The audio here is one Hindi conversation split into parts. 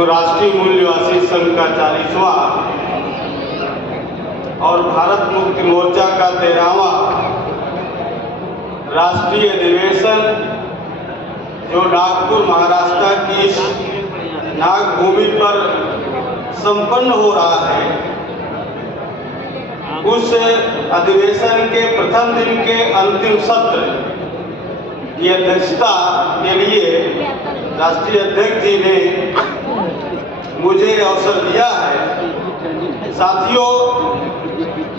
जो राष्ट्रीय मूल निवासी संघ का 40वां और भारत मुक्ति मोर्चा का 13वां राष्ट्रीय अधिवेशन जो नागपुर महाराष्ट्र की इस नागभूमि पर संपन्न हो रहा है, उस अधिवेशन के प्रथम दिन के अंतिम सत्र की अध्यक्षता के लिए राष्ट्रीय अध्यक्ष जी ने मुझे अवसर दिया है। साथियों,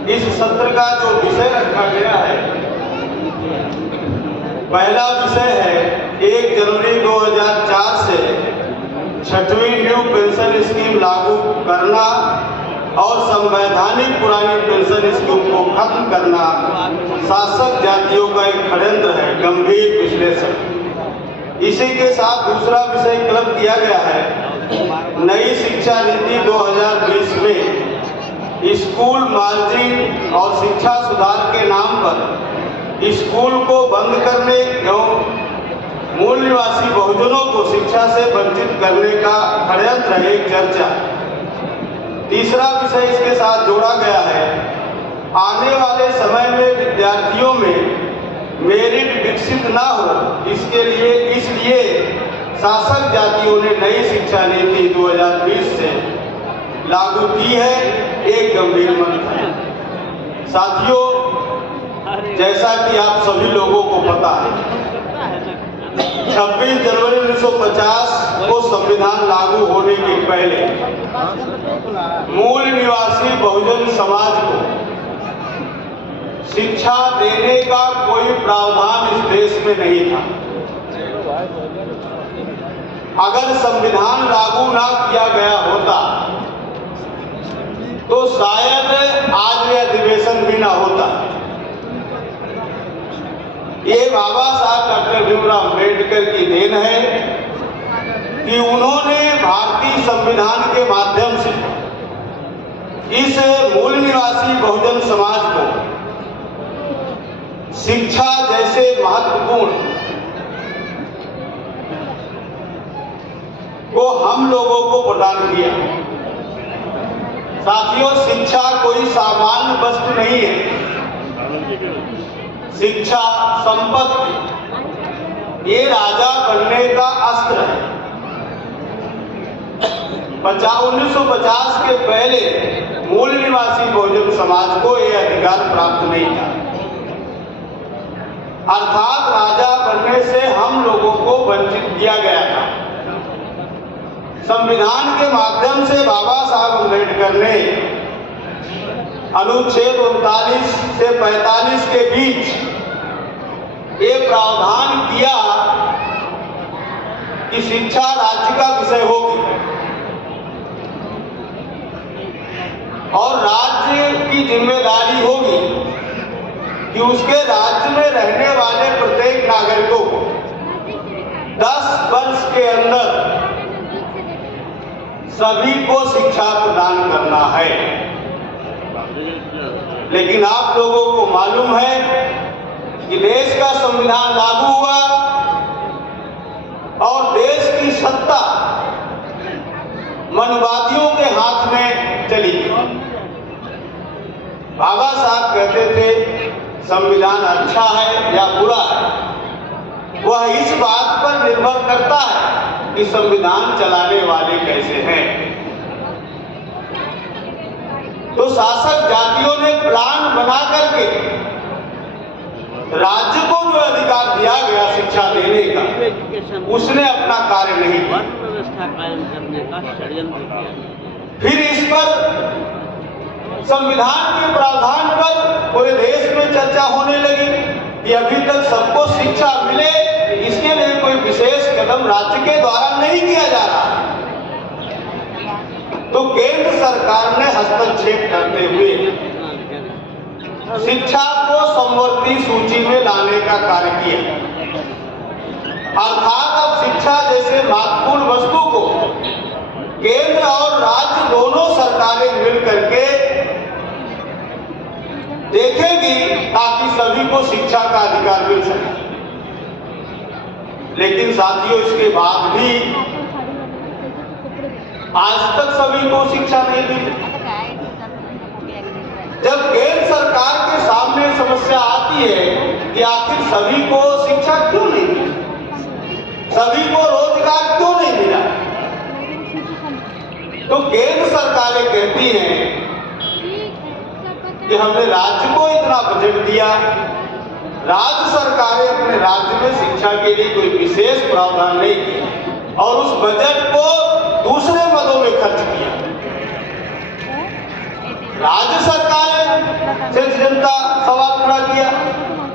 इस सत्र का जो विषय रखा गया है, पहला विषय है 1 जनवरी 2004 से 6वीं न्यू पेंशन स्कीम लागू करना और संवैधानिक पुरानी पेंशन स्कीम को खत्म करना शासक जातियों का एक षड्यंत्र है, गंभीर विश्लेषण। इसी के साथ दूसरा विषय क्लब किया गया है नई शिक्षा नीति 2020 में स्कूल मार्जिन और शिक्षा सुधार के नाम पर स्कूल को बंद करने एवं मूल निवासी बहुजनों को शिक्षा से वंचित करने का षड्यंत्र है, एक चर्चा। तीसरा विषय इसके साथ जोड़ा गया है आने वाले समय में विद्यार्थियों में मेरिट विकसित ना हो, इसलिए शासक जातियों ने नई शिक्षा नीति 2020 से लागू की है, एक गंभीर मंथन। साथियों, जैसा कि आप सभी लोगों को पता है, 26 जनवरी 1950 को संविधान लागू होने के पहले मूल निवासी बहुजन समाज को शिक्षा देने का कोई प्रावधान इस देश में नहीं था। अगर संविधान लागू ना किया गया होता तो शायद आज यह अधिवेशन भी ना होता। ये बाबा साहब डॉक्टर भीमराव अम्बेडकर की देन है कि उन्होंने भारतीय संविधान के माध्यम से इस मूल निवासी बहुजन समाज को शिक्षा जैसे महत्वपूर्ण को हम लोगों को प्रदान किया। साथियों, शिक्षा कोई सामान्य वस्तु नहीं है। शिक्षा संपत्ति ये राजा बनने का अस्त्र है। 1950 के पहले मूल निवासी बहुजन समाज को यह अधिकार प्राप्त नहीं था, अर्थात राजा बनने से हम लोगों को वंचित किया गया था। संविधान के माध्यम से बाबा साहब अम्बेडकर ने अनुच्छेद 39 से 45 के बीच ये प्रावधान किया कि शिक्षा राज्य का विषय होगी और राज्य की जिम्मेदारी होगी कि उसके राज्य में रहने वाले प्रत्येक नागरिकों को 10 वर्ष के अंदर सभी को शिक्षा प्रदान करना है। लेकिन आप लोगों को मालूम है कि देश का संविधान लागू हुआ और देश की सत्ता मनवादियों के हाथ में चली गई। बाबा साहब कहते थे संविधान अच्छा है या बुरा है, वह इस बात पर निर्भर करता है कि संविधान चलाने वाले कैसे हैं। तो शासक जातियों ने प्लान बना करके राज्य को जो अधिकार दिया गया शिक्षा देने का, उसने अपना कार्य नहीं किया। फिर इस पर संविधान के प्रावधान पर पूरे देश में चर्चा होने लगी कि अभी तक सबको शिक्षा मिले, इसके लिए कोई विशेष कदम राज्य के द्वारा नहीं किया जा रहा। तो केंद्र सरकार ने हस्तक्षेप करते हुए शिक्षा को समवर्ती सूची में लाने का कार्य किया, अर्थात अब शिक्षा जैसे महत्वपूर्ण वस्तु को केंद्र और राज्य दोनों सरकारें मिल करके देखेगी ताकि सभी को शिक्षा का अधिकार मिल सके। लेकिन साथियों, इसके बाद भी आज तक सभी को शिक्षा नहीं मिली। जब केंद्र सरकार के सामने समस्या आती है कि आखिर सभी को शिक्षा क्यों नहीं मिली, सभी को रोजगार क्यों नहीं मिला, तो केंद्र सरकारें कहती हैं कि हमने राज्य को इतना बजट दिया, राज्य सरकारें अपने राज्य में शिक्षा के लिए कोई विशेष प्रावधान नहीं किया और उस बजट को दूसरे मदों में खर्च किया। राज्य सरकार से जनता सवाल खड़ा किया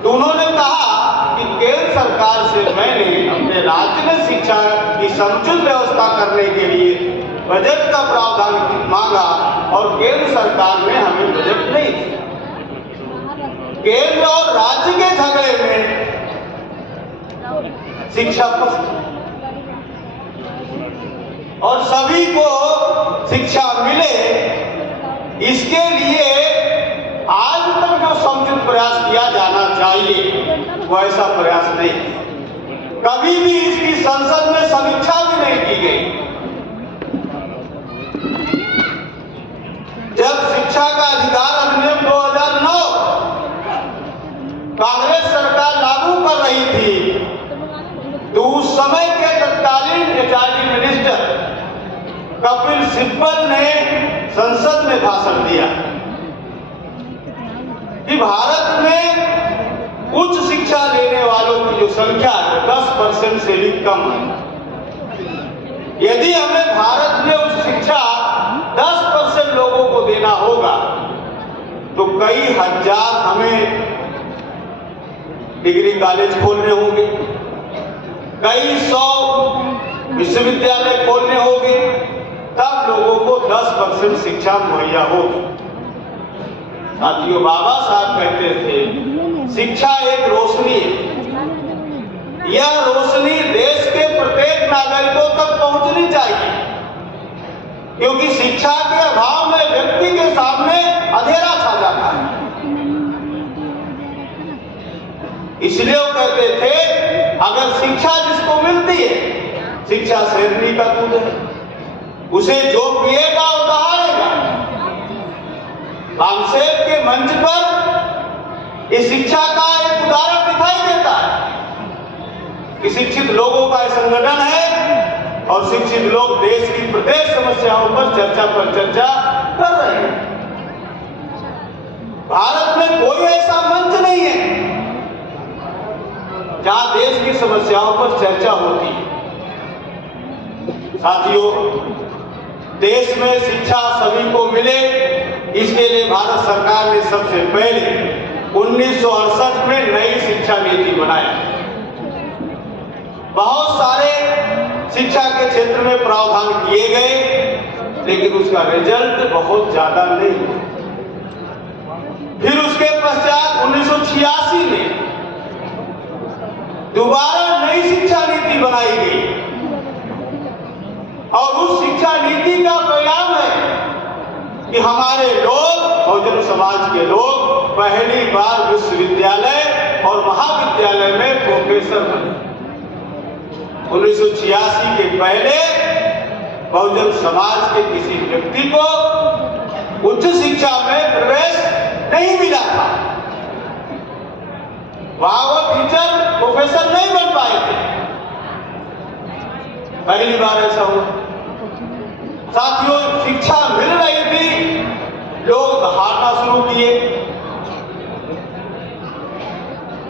तो उन्होंने कहा कि केंद्र सरकार से मैंने अपने राज्य में शिक्षा की समुचित व्यवस्था करने के लिए बजट का प्रावधान मांगा और केंद्र सरकार ने हमें बजट नहीं दिया। केंद्र और राज्य के झगड़े में शिक्षा और सभी को शिक्षा मिले, इसके लिए आज तक जो समुचित प्रयास किया जाना चाहिए वो ऐसा प्रयास नहीं किया। कभी भी इसकी संसद में समीक्षा भी नहीं की गई। जब शिक्षा का अधिकार अधिनियम 2009 कांग्रेस सरकार लागू कर रही थी तो उस समय के तत्कालीन एचआरडी मिनिस्टर कपिल सिब्बल ने संसद में भाषण दिया कि भारत में उच्च शिक्षा लेने वालों की जो संख्या है 10% से भी कम है। यदि हमें भारत में उच्च शिक्षा 10% लोगों को देना होगा तो कई हजार हमें डिग्री कॉलेज खोलने होंगे, कई 100 विश्वविद्यालय खोलने होंगे, तब लोगों को 10% शिक्षा मुहैया होगी। साथियों, बाबा साहब कहते थे शिक्षा एक रोशनी है, यह रोशनी देश के प्रत्येक नागरिकों तक पहुंचनी चाहिए, क्योंकि शिक्षा के अभाव में व्यक्ति के सामने अंधेरा छा जाता है। इसलिए वो कहते थे अगर शिक्षा जिसको मिलती है, शिक्षा शेरनी का दूध है, उसे जो पिएगा वो दहाड़ेगा। कामसेब के मंच पर इस शिक्षा का एक उदाहरण दिखाई देता है कि शिक्षित लोगों का संगठन है और शिक्षित लोग देश की प्रत्येक समस्याओं पर चर्चा कर रहे हैं। भारत में कोई ऐसा मंच नहीं है जहां देश की समस्याओं पर चर्चा होती है। साथियों, देश में शिक्षा सभी को मिले, इसके लिए भारत सरकार ने सबसे पहले 1968 में नई शिक्षा नीति बनाया। बहुत सारे शिक्षा के क्षेत्र में प्रावधान किए गए, लेकिन उसका रिजल्ट बहुत ज्यादा नहीं हुआ। फिर उसके पश्चात 1986 में दोबारा नई शिक्षा नीति बनाई गई और उस शिक्षा नीति का परिणाम है कि हमारे लोग, बहुजन समाज के लोग पहली बार विश्वविद्यालय और महाविद्यालय में प्रोफेसर बने। 1986 के पहले बहुजन समाज के किसी व्यक्ति को उच्च शिक्षा में प्रवेश नहीं मिला था। वहां वो टीचर प्रोफेसर नहीं बन पाए थे। पहली बार ऐसा हुआ। साथियों, शिक्षा मिल रही थी, लोग दहाड़ना शुरू किए।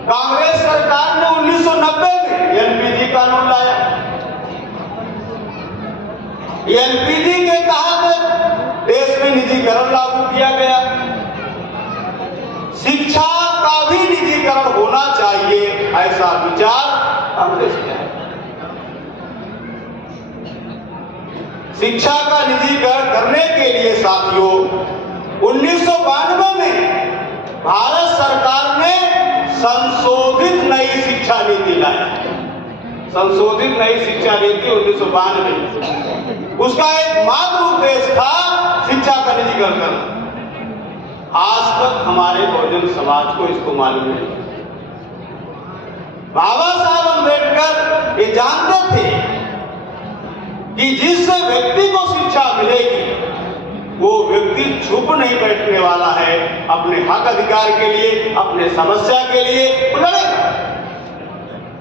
कांग्रेस सरकार ने 1990 में एलपीजी कानून लाया। एलपीजी के तहत देश में निजीकरण लागू किया गया। शिक्षा का भी निजीकरण होना चाहिए, ऐसा विचार कांग्रेस का है। शिक्षा का निजीकरण करने के लिए साथियों 1992 में भारत सरकार ने संशोधित नई शिक्षा नीति लाई। संशोधित नई शिक्षा नीति 1992, उसका एकमात्र उद्देश्य था शिक्षा का निजीकरण करना। आज तक हमारे बहुजन समाज को इसको मालूम नहीं। बाबा साहब अम्बेडकर ये जानते थे कि जिस व्यक्ति को शिक्षा मिलेगी वो व्यक्ति चुप नहीं बैठने वाला है, अपने हक अधिकार के लिए, अपने समस्या के लिए वो लड़ेगा।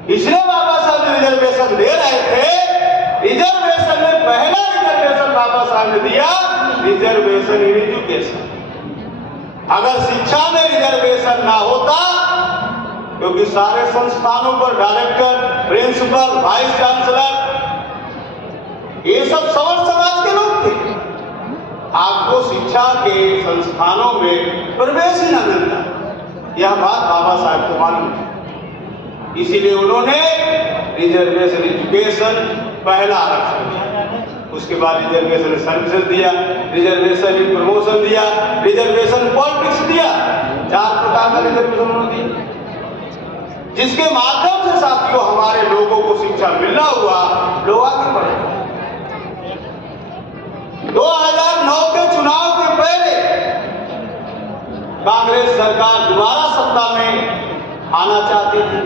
इसलिए बाबा साहब रिजर्वेशन दे रहे थे। रिजर्वेशन में पहला रिजर्वेशन बाबा साहब ने दिया, रिजर्वेशन इन एजुकेशन। अगर शिक्षा में रिजर्वेशन ना होता, क्योंकि सारे संस्थानों पर डायरेक्टर, प्रिंसिपल, वाइस चांसलर ये सब सवर्ण समाज के लोग थे, आपको शिक्षा के संस्थानों में प्रवेश ही न मिलता। यह बात बाबा साहब को मालूम है, इसीलिए उन्होंने रिजर्वेशन एजुकेशन पहला आरक्षण दिया, उसके बाद रिजर्वेशन सर्विसेज दिया, रिजर्वेशन प्रमोशन दिया, रिजर्वेशन पॉलिटिक्स दिया। 4 प्रकार का रिजर्वेशन उन्होंने दिया, जिसके माध्यम से साथियों हमारे लोगों को शिक्षा मिलना हुआ, लोग आगे बढ़े। 2009 के चुनाव के पहले कांग्रेस सरकार दोबारा सत्ता में आना चाहती थी।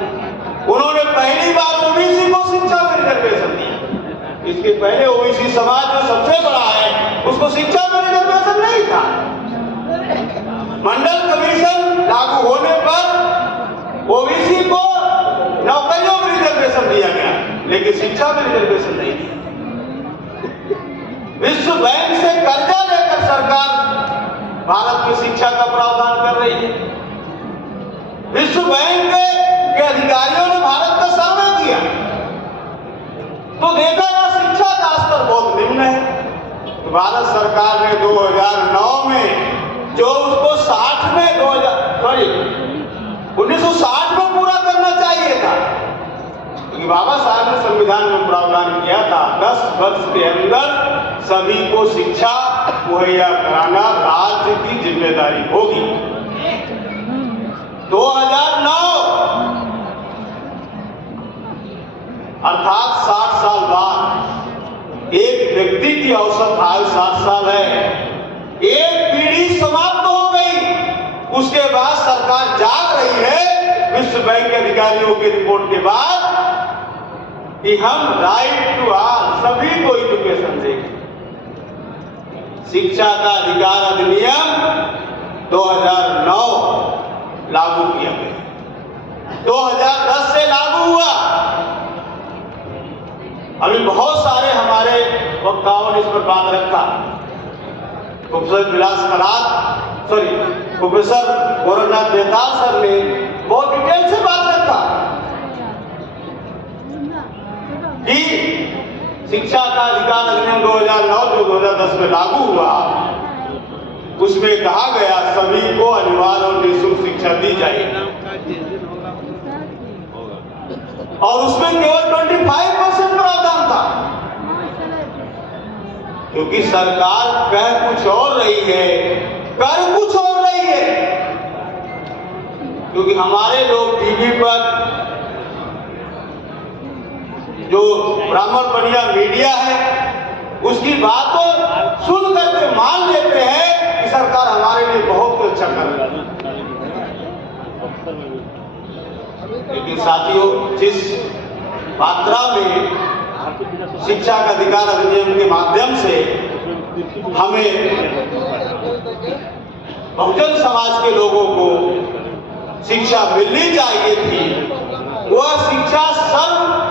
उन्होंने पहली बार ओबीसी को शिक्षा में रिजर्वेशन दिया। इसके पहले ओबीसी समाज जो सबसे बड़ा है, उसको शिक्षा में रिजर्वेशन नहीं था। मंडल कमीशन लागू होने पर ओबीसी को नौकरियों में रिजर्वेशन दिया गया, लेकिन शिक्षा में रिजर्वेशन नहीं दिया। विश्व बैंक से कर्जा लेकर सरकार भारत में शिक्षा का प्रावधान कर रही है। विश्व बैंक के अधिकारियों ने भारत का सर्वे किया तो देखा यह शिक्षा का स्तर बहुत निम्न है। तो भारत सरकार ने 2009 में जो उसको 1960 में पूरा करना चाहिए था, क्योंकि बाबा साहब ने संविधान में प्रावधान किया था 10 वर्ष के अंदर सभी को शिक्षा मुहैया कराना राज्य की जिम्मेदारी होगी। 2009 अर्थात 60 साल बाद, एक व्यक्ति की औसत आयु 60 साल है, एक पीढ़ी समाप्त हो गई। उसके बाद सरकार जाग रही है विश्व बैंक के अधिकारियों की रिपोर्ट के बाद कि हम राइट टू ऑल, सभी को एजुकेशन देंगे। शिक्षा का अधिकार अधिनियम 2009 लागू किया गया, 2010 से लागू हुआ। अभी बहुत सारे हमारे वक्ताओं ने इस पर बात रखा। प्रोफेसर गोरखनाथ बेताल सर ने बहुत डिटेल से बात रखा कि शिक्षा का अधिकार अधिनियम 2009 जो 2010 में लागू हुआ, उसमें कहा गया सभी को अनिवार्य और निःशुल्क शिक्षा दी जाएगी, और उसमें केवल 25% प्रावधान था। क्योंकि सरकार कह कुछ और रही है, कर कुछ और रही है। क्योंकि हमारे लोग टीवी पर जो ब्राह्मण बनिया मीडिया है, उसकी बातों सुन करके मान लेते हैं कि सरकार हमारे लिए बहुत अच्छा कर रही है। लेकिन साथियों, जिस मात्रा में शिक्षा का अधिकार अधिनियम के माध्यम से हमें बहुजन समाज के लोगों को शिक्षा मिलनी चाहिए थी, वह शिक्षा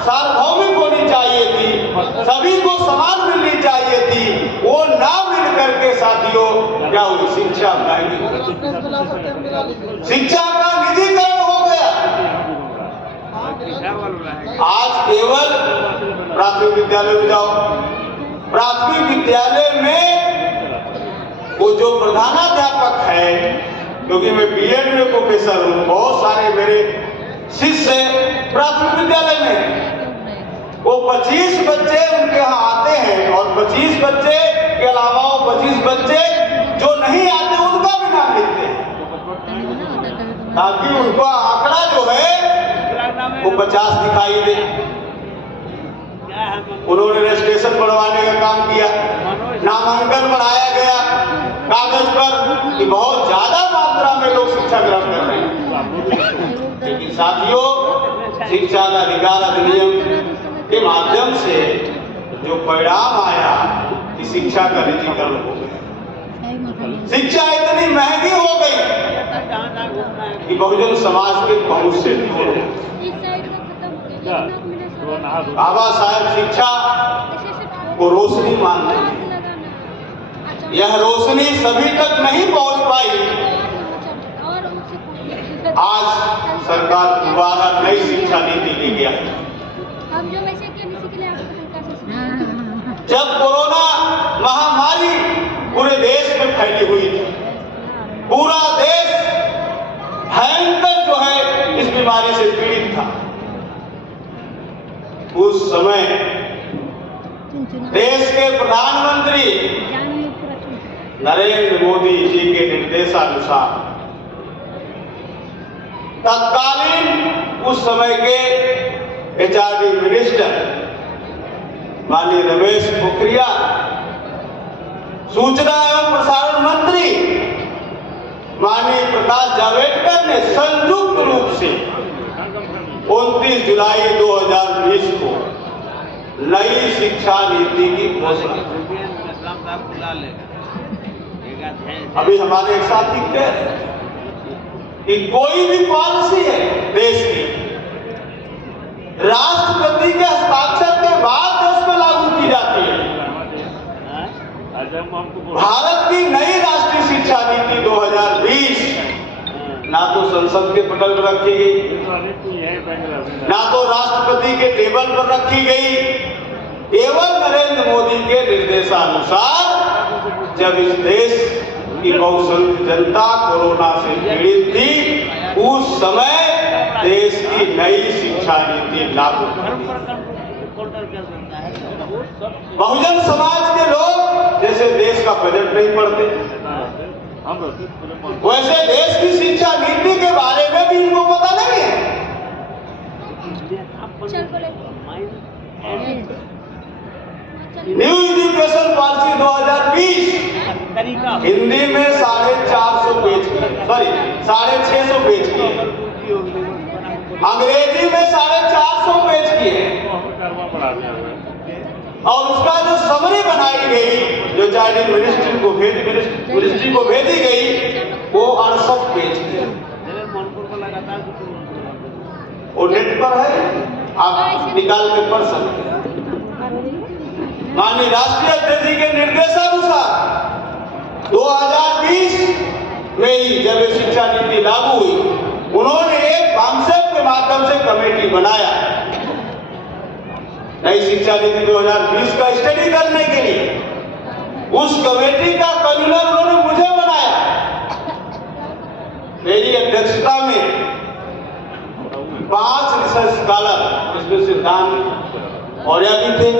सार्वभौमिक होनी चाहिए थी, सभी को समान मिलनी चाहिए थी। वो ना मिल करके साथियों क्या हुई, शिक्षा महंगी, शिक्षा का निजीकरण हो गया। आज केवल प्राथमिक विद्यालय में जाओ, प्राथमिक विद्यालय में वो जो प्रधानाध्यापक है, क्योंकि मैं बीएड में प्रोफेसर हूँ, बहुत सारे मेरे शिष्य प्राथमिक विद्यालय में, वो 25 बच्चे उनके यहाँ आते हैं, और 25 बच्चे के अलावा 25 बच्चे जो नहीं आते उनका भी नाम लिखते हैं, ताकि उनका आंकड़ा जो है वो 50 दिखाई दे। उन्होंने रजिस्ट्रेशन बढ़वाने का काम किया, नामांकन बढ़ाया गया कागज पर कि बहुत ज्यादा मात्रा में लोग शिक्षा ग्रहण कर रहे हैं। लेकिन साथियों, शिक्षा का अधिकार अधिनियम के माध्यम से जो परिणाम आया कि शिक्षा का निजीकरण हो गया। शिक्षा इतनी महंगी हो गई कि बहुजन समाज के पहुंच से दूर हो गई। बाबा साहेब शिक्षा को रोशनी मानते थे। यह रोशनी सभी तक नहीं पहुंच पाई। आज सरकार दोबारा नई शिक्षा नीति लेके आई। जब कोरोना महामारी पूरे देश में फैली हुई थी, पूरा देश भयंकर जो है इस बीमारी से पीड़ित था, उस समय देश के प्रधानमंत्री नरेंद्र मोदी जी के निर्देशानुसार तत्कालीन उस समय के एचआरडी मिनिस्टर माननीय रमेश पोखरियाल, सूचना एवं प्रसारण मंत्री माननीय प्रकाश जावड़ेकर ने संयुक्त रूप से 29 जुलाई 2020 को नई शिक्षा नीति की घोषणा। अभी हमारे एक साथी कह रहे हैं कि कोई भी पॉलिसी है देश की, राष्ट्रपति के हस्ताक्षर के बाद देश में लागू की जाती है। भारत की नई राष्ट्रीय शिक्षा नीति 2020 ना तो संसद के पटल पर रखी गई, ना तो राष्ट्रपति के टेबल पर रखी गई। केवल नरेंद्र मोदी के निर्देशानुसार जब इस देश की बहुसंख्यक जनता कोरोना से पीड़ित थी, उस समय देश की नई शिक्षा नीति लागू कर दी। बहुजन समाज के लोग जैसे देश का बजट नहीं पढ़ते, वैसे देश की शिक्षा नीति के बारे में भी इनको पता नहीं है। न्यू एजुकेशन पॉलिसी 2020 हिंदी में 450 पेज की, सॉरी 650 पेज की है, अंग्रेजी में 450 पेज की है, और उसका जो समरी बनाई गई जो चाइल्ड मिनिस्ट्री को भेजी गई वो 68 पेज की है। वो नेट पर है, आप निकाल के पढ़ सकते हैं। माननीय राष्ट्रीय अध्यक्ष जी के निर्देशानुसार 2020 में ही जब ये शिक्षा नीति लागू हुई, उन्होंने एक कॉन्सेप्ट के माध्यम से कमेटी बनाया नई शिक्षा नीति 2020 का स्टडी करने के लिए। उस कमेटी का कन्वीनर उन्होंने मुझे बनाया। मेरी अध्यक्षता में 5 रिसर्च स्कॉलर, इसमें सिद्धांत और भी थे।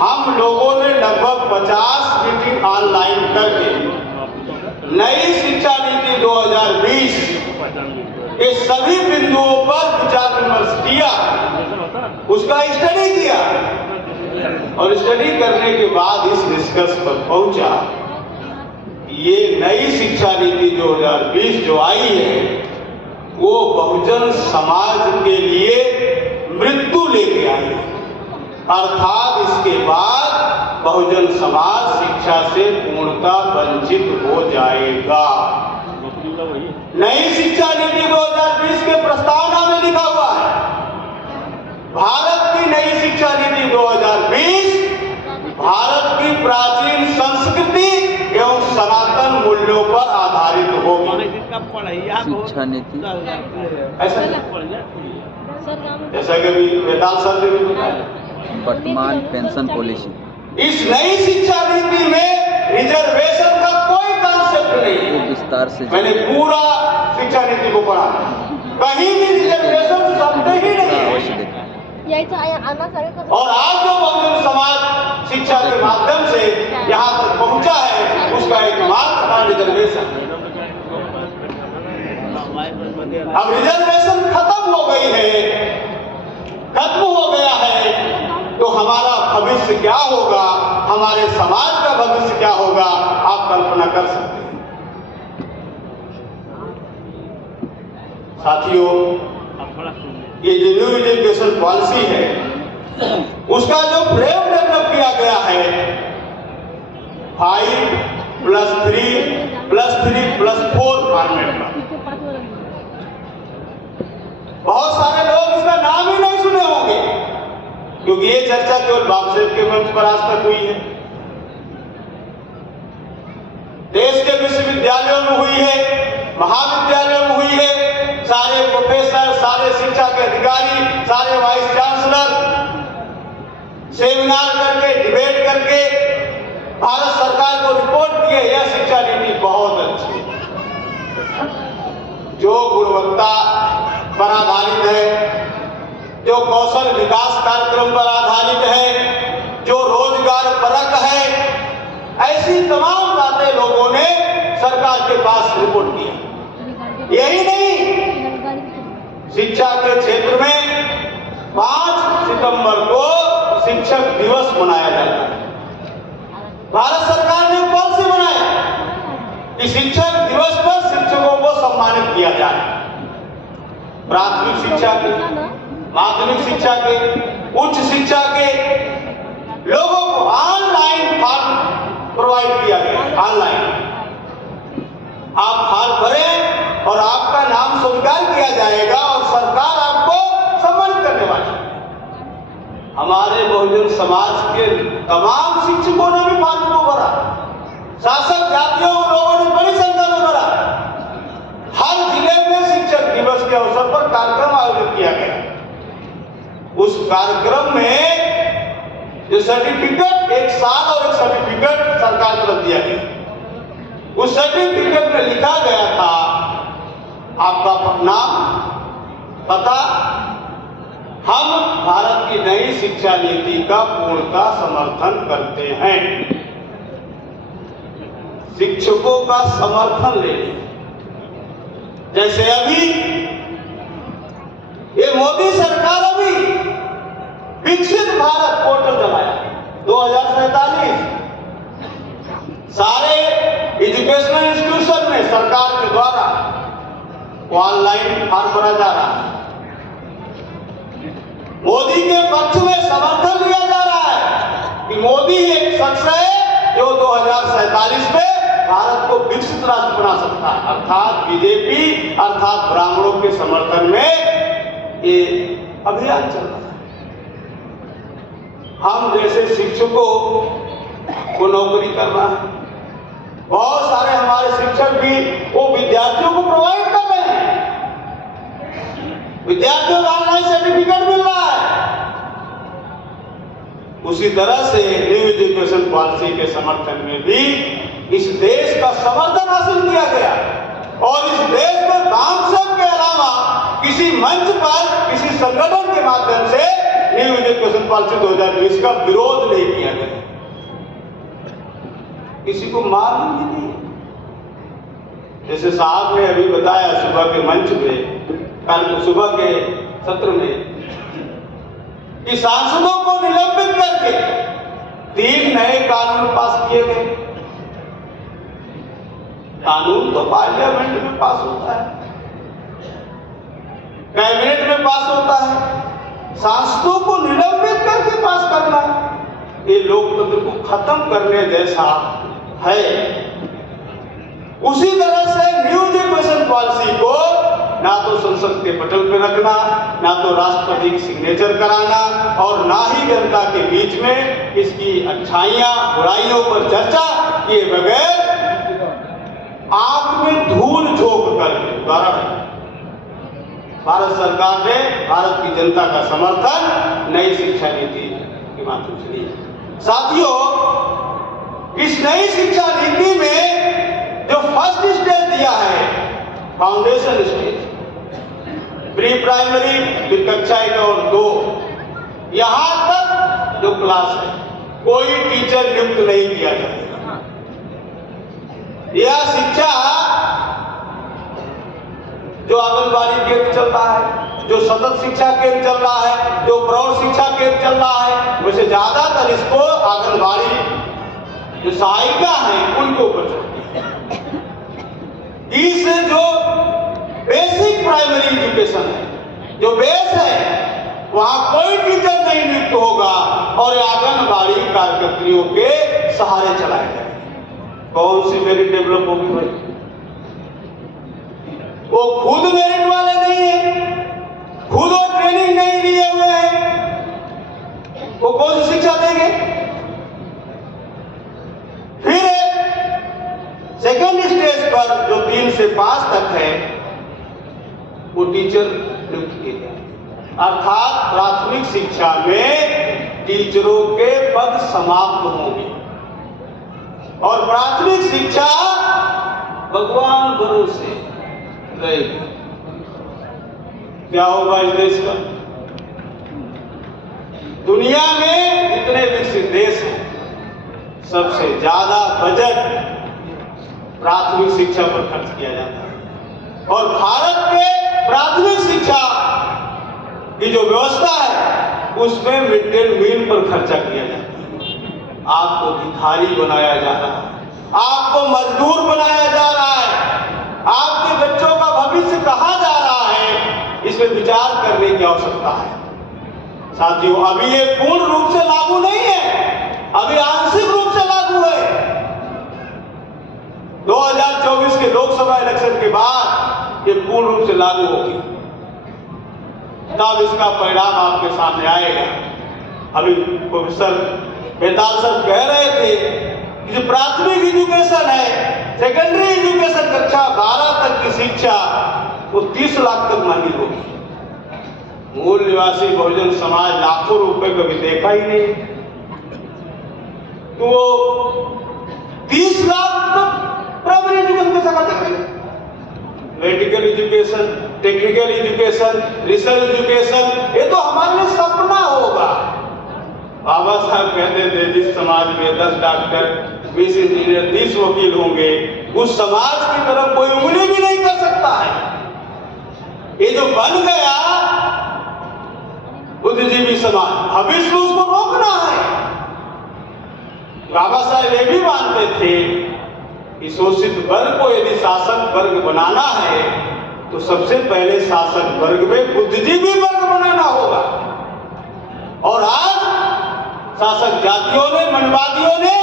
हम लोगों ने लगभग 50 मीटिंग ऑनलाइन करके नई शिक्षा नीति 2020 के सभी बिंदुओं पर विचार विमर्श किया, उसका स्टडी किया, और स्टडी करने के बाद इस निष्कर्ष पर पहुंचा ये नई शिक्षा नीति 2020 जो आई है वो बहुजन समाज के लिए मृत्यु लेके आई है। अर्थात इसके बाद बहुजन समाज शिक्षा से पूर्णतः वंचित हो जाएगा। नई शिक्षा नीति 2020 के प्रस्तावना में लिखा हुआ है, भारत की नई शिक्षा नीति 2020 भारत की प्राचीन संस्कृति एवं सनातन मूल्यों पर आधारित होगी। शिक्षा नीति जैसा कि अभी वेदांत सर ने भी बताया, वर्तमान पेंशन पॉलिसी। इस नई शिक्षा नीति में रिजर्वेशन का कोई कॉन्सेप्ट नहीं है। विस्तार से मैंने पूरा शिक्षा नीति को पढ़ा, कहीं भी रिजर्वेशन शब्द ही नहीं है। और आज जो बहुजन समाज शिक्षा के माध्यम से यहाँ तक पहुँचा है, उसका एकमात्र कारण रिजर्वेशन। अब रिजर्वेशन खत्म हो गई है, खत्म हो गया है, तो हमारा भविष्य क्या होगा, हमारे समाज का भविष्य क्या होगा, आप कल्पना कर सकते हैं। साथियों, ये जो न्यू एजुकेशन पॉलिसी है उसका जो फ्रेम डेवलप किया गया है 5+3+3+4 फॉर्मेट का, बहुत सारे लोग इसका नाम ही नहीं सुने होंगे, क्योंकि ये चर्चा केवल बापसेब के मंच पर आज तक हुई है। देश के विश्वविद्यालयों में हुई है, महाविद्यालयों में हुई है। सारे प्रोफेसर, सारे शिक्षा के अधिकारी, सारे वाइस चांसलर सेमिनार करके, डिबेट करके भारत सरकार को रिपोर्ट किए यह शिक्षा नीति बहुत अच्छी है, जो गुणवत्ता पर आधारित है, जो कौशल विकास कार्यक्रम पर आधारित है, जो रोजगार परक है, ऐसी तमाम बातें लोगों ने सरकार के पास रिपोर्ट की। यही नहीं, शिक्षा के क्षेत्र में 5 सितंबर को शिक्षक दिवस मनाया जाता है। भारत सरकार ने पॉलिसी बनाया कि शिक्षक दिवस पर शिक्षकों को सम्मानित किया जाए। प्राथमिक शिक्षा के, माध्यमिक शिक्षा के, उच्च शिक्षा के लोगों को ऑनलाइन फॉर्म प्रोवाइड किया गया। ऑनलाइन आप फॉर्म भरें और आपका नाम स्वीकार किया जाएगा और सरकार आपको सम्मानित करने वाली। हमारे बहुजन समाज के तमाम शिक्षकों ने भी फॉर्म को भरा, शासक जातियों लोगों ने बड़ी संख्या में भरा। हर जिले में शिक्षक दिवस के अवसर पर कार्यक्रम आयोजित किया गया। उस कार्यक्रम में जो सर्टिफिकेट, 1 साल और एक सर्टिफिकेट सरकार तरफ दिया गया। उस सर्टिफिकेट में लिखा गया था आपका नाम, पता। हम भारत की नई शिक्षा नीति का पूर्णतः समर्थन करते हैं। शिक्षकों का समर्थन लेने, जैसे अभी ये मोदी सरकार अभी विकसित भारत पोर्टल चलाया 2047, सारे एजुकेशनल इंस्टीट्यूशन में सरकार के द्वारा ऑनलाइन फॉर्म भरा जा रहा है। मोदी के पक्ष में समर्थन लिया जा रहा है कि मोदी ही एक शख्स है जो 2047 में भारत को विकसित राष्ट्र बना सकता है। अर्थात बीजेपी, अर्थात ब्राह्मणों के समर्थन में ये अभियान चल रहा है। हम जैसे शिक्षकों को नौकरी करना है, बहुत सारे हमारे शिक्षक भी वो विद्यार्थियों को प्रोवाइड कर रहे हैं। विद्यार्थियों को ऑनलाइन सर्टिफिकेट मिल रहा है। उसी तरह से न्यू एजुकेशन पॉलिसी के समर्थन में भी इस देश का समर्थन हासिल किया गया और इस देश में बापसेब के अलावा किसी मंच पर, किसी संगठन के माध्यम से न्यू एजुकेशन पॉलिसी 2020 का विरोध नहीं किया गया। किसी को मालूम ही नहीं। जैसे साहब ने अभी बताया सुबह के मंच पे, कल सुबह के सत्र में, कि सांसदों को निलंबित करके 3 नए कानून पास किए गए। कानून तो पार्लियामेंट में पास होता है, कैबिनेट में पास होता है, सांसदों को निलंबित करके पास करना ये लोकतंत्र को खत्म करने जैसा है। उसी तरह से न्यू एजुकेशन पॉलिसी को ना तो संसद के पटल पर रखना, ना तो राष्ट्रपति की सिग्नेचर कराना और ना ही जनता के बीच में इसकी अच्छाइयां बुराइयों पर चर्चा किए बगैर आंख में धूल झोंक करके द्वारा भारत सरकार ने भारत की जनता का समर्थन नई शिक्षा नीति के माध्यम से लिया। साथियों, इस नई शिक्षा नीति में जो फर्स्ट स्टेज दिया है, फाउंडेशन स्टेज, प्री प्राइमरी, फिर कक्षा 1 और 2, यहां तक जो क्लास है कोई टीचर नियुक्त नहीं किया जाएगा। यह शिक्षा जो आंगनबाड़ी केंद्र चल रहा है, जो सतत शिक्षा केंद्र चल रहा है, जो प्रौढ़ शिक्षा केंद्र चल रहा है, वैसे ज्यादातर इसको आंगनबाड़ी जो सहायिका है उनके ऊपर चलती है। इस जो बेसिक प्राइमरी एजुकेशन है, जो बेस है, वहां कोई टीचर नहीं नियुक्त होगा और आंगनबाड़ी कार्यकर्तियों के सहारे चलाए जाएंगे। कौन सी मेरिट डेवलप होगी भाई? वो खुद मेरिट वाले नहीं है, खुद वो ट्रेनिंग नहीं लिए हुए हैं, वो कौन सी शिक्षा देंगे? फिर सेकेंड स्टेज पर जो 3 से 5 तक है वो टीचर नियुक्त किए जाएंगे। अर्थात प्राथमिक शिक्षा में टीचरों के पद समाप्त होंगे और प्राथमिक शिक्षा भगवान भरोसे रहेगी। क्या होगा इस देश का? दुनिया में जितने विकसित देश हैं सबसे ज्यादा बजट प्राथमिक शिक्षा पर खर्च किया जाता है और भारत के प्राथमिक शिक्षा की जो व्यवस्था है उसमें मिड डे मील पर खर्चा किया जाता है। आपको भिखारी बनाया जा रहा है, आपको मजदूर बनाया जा रहा है, आपके बच्चों का भविष्य कहाँ जा रहा है, इसमें विचार करने की आवश्यकता है। साथियों, अभी ये पूर्ण रूप से लागू नहीं है, अभी आंशिक रूप से लागू है। 2024 के लोकसभा इलेक्शन के बाद ये पूर्ण रूप से लागू होगी, तब इसका परिणाम आपके सामने आएगा। अभी प्रोफेसर बेताल सर कह रहे थे कि जो प्राथमिक एजुकेशन है, सेकेंडरी एजुकेशन कक्षा 12 तक की शिक्षा वो 30 लाख तक महंगी होगी। मूल निवासी बहुजन समाज लाखों रुपए कभी देखा ही नहीं, तो वो 30 लाख तक प्राइमरी एजुकेशन में खर्च करेंगे। Medical education, technical education, research education, ये तो हमारे लिए सपना होगा। बाबा साहब कहते थे जिस समाज में 10 डॉक्टर, 20 इंजीनियर, 30 वकील होंगे, उस समाज की तरफ कोई उंगली भी नहीं कर सकता है। ये जो बन गया बुद्धिजीवी समाज, भविष्य में उसको रोकना है। बाबा साहब ये भी मानते थे कि शोषित वर्ग को यदि शासक वर्ग बनाना है तो सबसे पहले शासक वर्ग में बुद्धिजीवी वर्ग बनाना होगा। और आज शासक जातियों ने, मनवादियों ने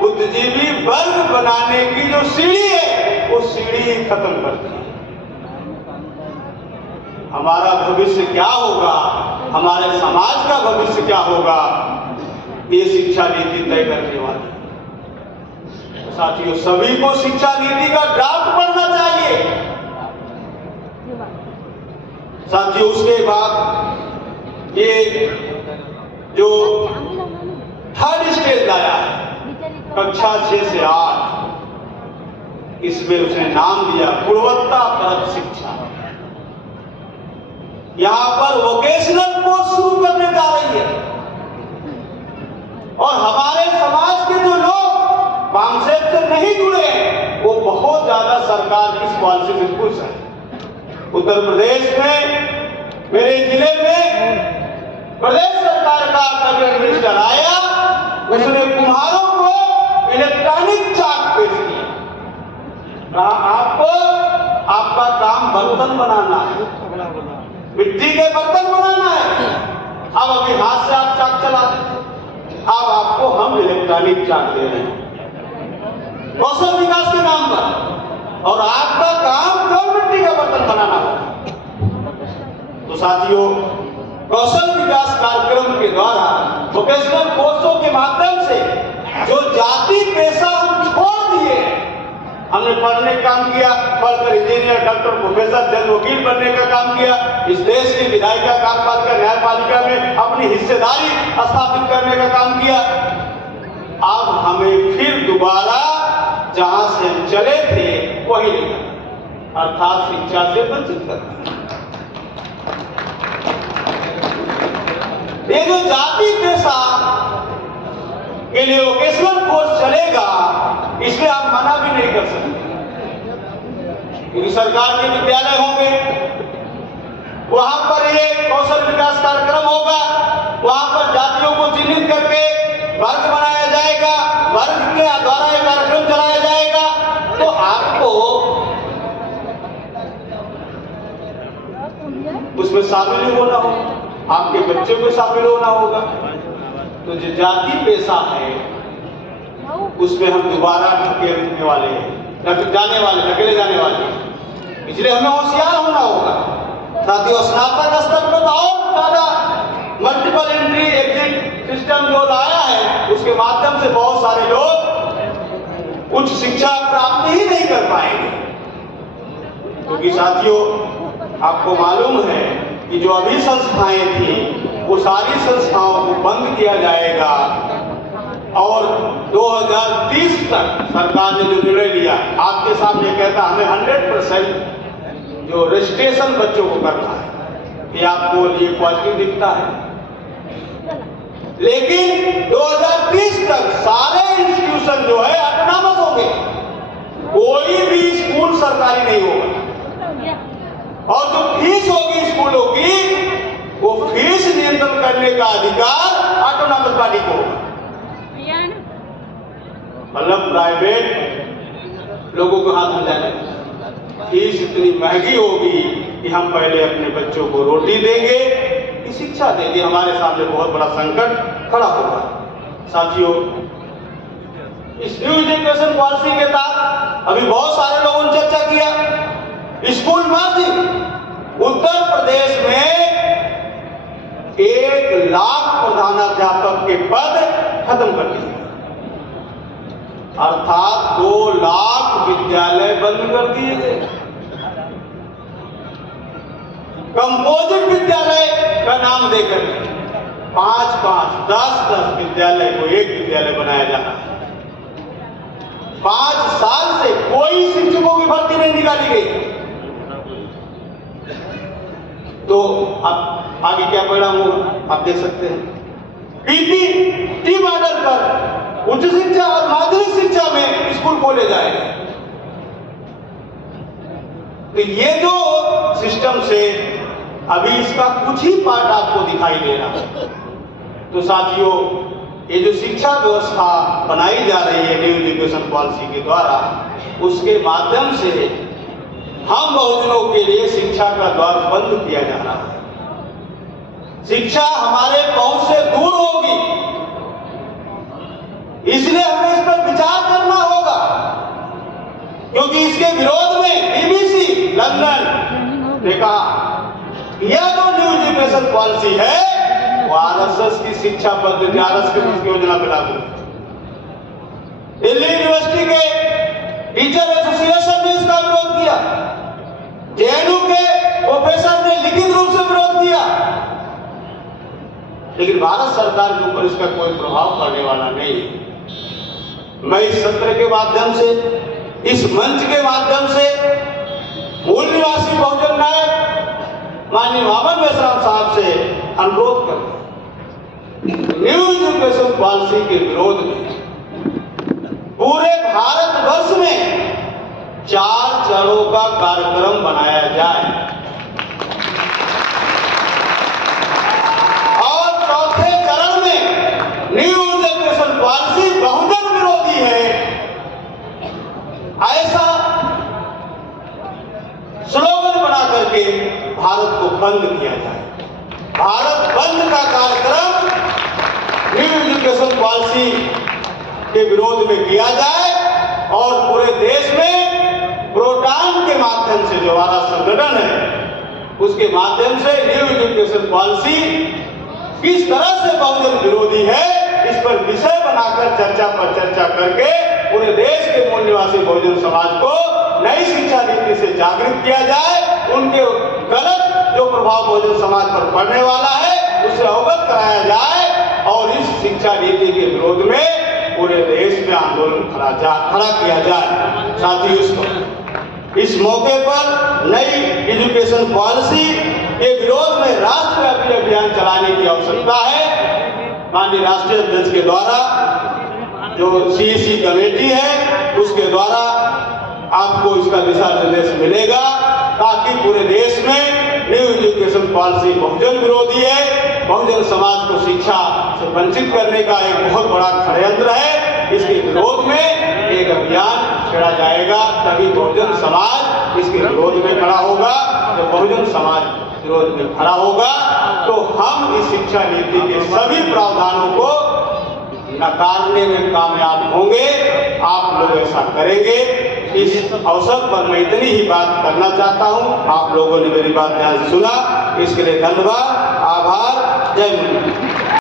बुद्धिजीवी वर्ग बनाने की जो सीढ़ी है वो सीढ़ी खत्म कर दी। हमारा भविष्य क्या होगा, हमारे समाज का भविष्य क्या होगा, ये शिक्षा नीति तय करने वाली है। साथियों, सभी को शिक्षा नीति का ड्राफ्ट पढ़ना चाहिए। साथियों, उसके बाद ये जो थर्ड स्टेज लाया है कक्षा 6 से 8, इसमें उसने नाम दिया गुणवत्ता परक शिक्षा। यहां पर वोकेशनल कोर्स शुरू करने जा रही है और हमारे समाज के जो लोग कॉन्सेप्ट से नहीं जुड़े वो बहुत ज्यादा सरकार की स्कॉलरशिप से खुश है। उत्तर प्रदेश में, मेरे जिले में प्रदेश सरकार का कैबिनेट मिनिस्टर आया, उसने कुम्हारों को इलेक्ट्रॉनिक चाक पेश किया, कहा आपको आपका काम बर्तन बनाना है, मिट्टी के बर्तन बनाना है। अब अभी हाथ से आप चाक चलाते थे, अब आपको हम इलेक्ट्रॉनिक चाक दे रहे हैं कौशल विकास के नाम पर, और आपका काम केवल मिट्टी का बर्तन बनाना होगा। तो साथियों, कौशल विकास कार्यक्रम के द्वारा वोकेशनल कोर्सों के माध्यम से जो जाति पेशा हम छोड़ दिए, हमने पढ़ने काम किया, पढ़कर इंजीनियर, डॉक्टर, प्रोफेसर, जज, वकील बनने का काम किया, इस देश की विधायिका, कार्यपालिका, न्यायपालिका में अपनी हिस्सेदारी स्थापित करने का काम किया। अब हमें फिर दोबारा जहां से हम चले थे वही लेकर, अर्थात शिक्षा से वंचित करना। ये जो जाति पेशा के लिए वोकेशनल कोर्स चलेगा, इसमें आप मना भी नहीं कर सकते, क्योंकि सरकार के विद्यालय होंगे, वहां पर ये कौशल विकास कार्यक्रम होगा, वहां पर जातियों को चिन्हित करके वर्ग बनाया जाएगा, वर्ग के द्वारा ये कार्यक्रम चलाया जाएगा। तो आपको उसमें शामिल होना होगा। आपके बच्चे को शामिल होना होगा। तो जो जाति पेशा है उसमें हम दोबारा ढकेलने वाले हैं, ढकेले जाने वाले हैं, इसलिए हमें होशियार होना होगा। साथियों, स्नातक स्तर पर तो और ज्यादा मल्टीपल एंट्री एग्जिट सिस्टम जो लाया है उसके माध्यम से बहुत सारे लोग उच्च शिक्षा प्राप्त ही नहीं कर पाएंगे, क्योंकि साथियों आपको मालूम है कि जो अभी संस्थाएं थी वो सारी संस्थाओं को बंद किया जाएगा और 2030 तक सरकार ने जो निर्णय लिया आपके सामने कहता हमें 100% जो रजिस्ट्रेशन बच्चों को करना है, ये आपको ये पॉजिटिव दिखता है। लेकिन 2030 तक सारे इंस्टीट्यूशन जो है ऑटोनॉमस होंगे, कोई भी स्कूल सरकारी नहीं होगा और जो फीस होगी स्कूलों की वो फीस नियंत्रण करने का अधिकार ऑटोनॉमस बॉडी को होगा। मतलब प्राइवेट लोगों को हाथ में जाने फीस इतनी महंगी होगी कि हम पहले अपने बच्चों को रोटी देंगे कि शिक्षा देंगे, हमारे सामने बहुत बड़ा संकट खड़ा होगा। साथियों, इस न्यू एजुकेशन पॉलिसी के तहत अभी बहुत सारे लोगों ने चर्चा किया, स्कूल मर्ज उत्तर प्रदेश में 1 लाख प्रधानाध्यापक के पद खत्म कर दिए, अर्थात 2 लाख विद्यालय बंद कर दिए गए। कंपोजिट विद्यालय का नाम देकर 5-5, 10-10 विद्यालय को एक विद्यालय बनाया जा रहा है। 5 साल से कोई शिक्षकों की भर्ती नहीं निकाली गई, तो अब आगे क्या परिणाम होगा आप देख सकते हैं। पीपीटी मॉडल पर उच्च शिक्षा और माध्यमिक शिक्षा में स्कूल खोले जाएंगे। तो ये जो सिस्टम से अभी इसका कुछ ही पार्ट आपको दिखाई दे रहा है। तो साथियों, ये जो शिक्षा व्यवस्था बनाई जा रही है न्यू एजुकेशन पॉलिसी के द्वारा, उसके माध्यम से हम बहुजनों के लिए शिक्षा का द्वार बंद किया जा रहा है। शिक्षा हमारे पहुंच से दूर होगी, इसलिए हमें इस पर विचार करना होगा, क्योंकि इसके विरोध में बीबीसी लंदन ने कहा यह जो न्यू एजुकेशन पॉलिसी है वो आरएसएस की शिक्षा पद्धति, आरएसएस की योजना पे लागू है। दिल्ली यूनिवर्सिटी के टीचर एसोसिएशन ने इसका विरोध किया, जेएनयू के प्रोफेसर ने लिखित रूप से विरोध किया, लेकिन भारत सरकार के ऊपर इसका कोई प्रभाव पड़ने वाला नहीं है। मैं इस सत्र के माध्यम से, इस मंच के माध्यम से मूल निवासी बहुजन नायक माननीय मोहम्मद मेश्राम साहब से अनुरोध करता हूं, न्यू एजुकेशन पॉलिसी के विरोध में पूरे भारतवर्ष में 4 चरणों का कार्यक्रम बनाया जाए और चौथे चरण में न्यू एजुकेशन पॉलिसी बहुजन विरोधी है ऐसा स्लोगन बना करके भारत को बंद किया जाए। भारत बंद का कार्यक्रम न्यू एजुकेशन पॉलिसी के विरोध में किया जाए और पूरे देश में प्रोटान के माध्यम से जो हमारा संगठन है उसके माध्यम से न्यू एजुकेशन पॉलिसी किस तरह से बहुजन विरोधी है इस पर विषय बनाकर चर्चा पर चर्चा करके पूरे देश के मूल निवासी बहुजन समाज को नई शिक्षा नीति से जागृत किया जाए, उनके गलत जो प्रभाव बहुजन समाज पर पड़ने वाला है उससे अवगत कराया जाए और इस शिक्षा नीति के विरोध में पूरे देश में आंदोलन खड़ा किया जाए। साथियों, इस मौके पर नई एजुकेशन पॉलिसी के विरोध में राष्ट्रव्यापी अभियान चलाने की आवश्यकता है। माननीय राष्ट्रीय अध्यक्ष के द्वारा जो सीईसी कमेटी है उसके द्वारा आपको इसका दिशा निर्देश मिलेगा ताकि पूरे देश में न्यू एजुकेशन पॉलिसी बहुजन विरोधी है, बहुजन समाज को शिक्षा से वंचित करने का एक बहुत बड़ा षड्यंत्र है। इसके विरोध में एक अभियान छेड़ा जाएगा, तभी बहुजन समाज इसके विरोध में खड़ा होगा। जब बहुजन समाज विरोध में खड़ा होगा तो हम इस शिक्षा नीति के सभी प्रावधानों को नकारने में कामयाब होंगे। आप लोग ऐसा करेंगे। इस अवसर पर मैं इतनी ही बात करना चाहता हूं। आप लोगों ने मेरी बात ध्यान से सुना, इसके लिए धन्यवाद, आभार। जय हिंद।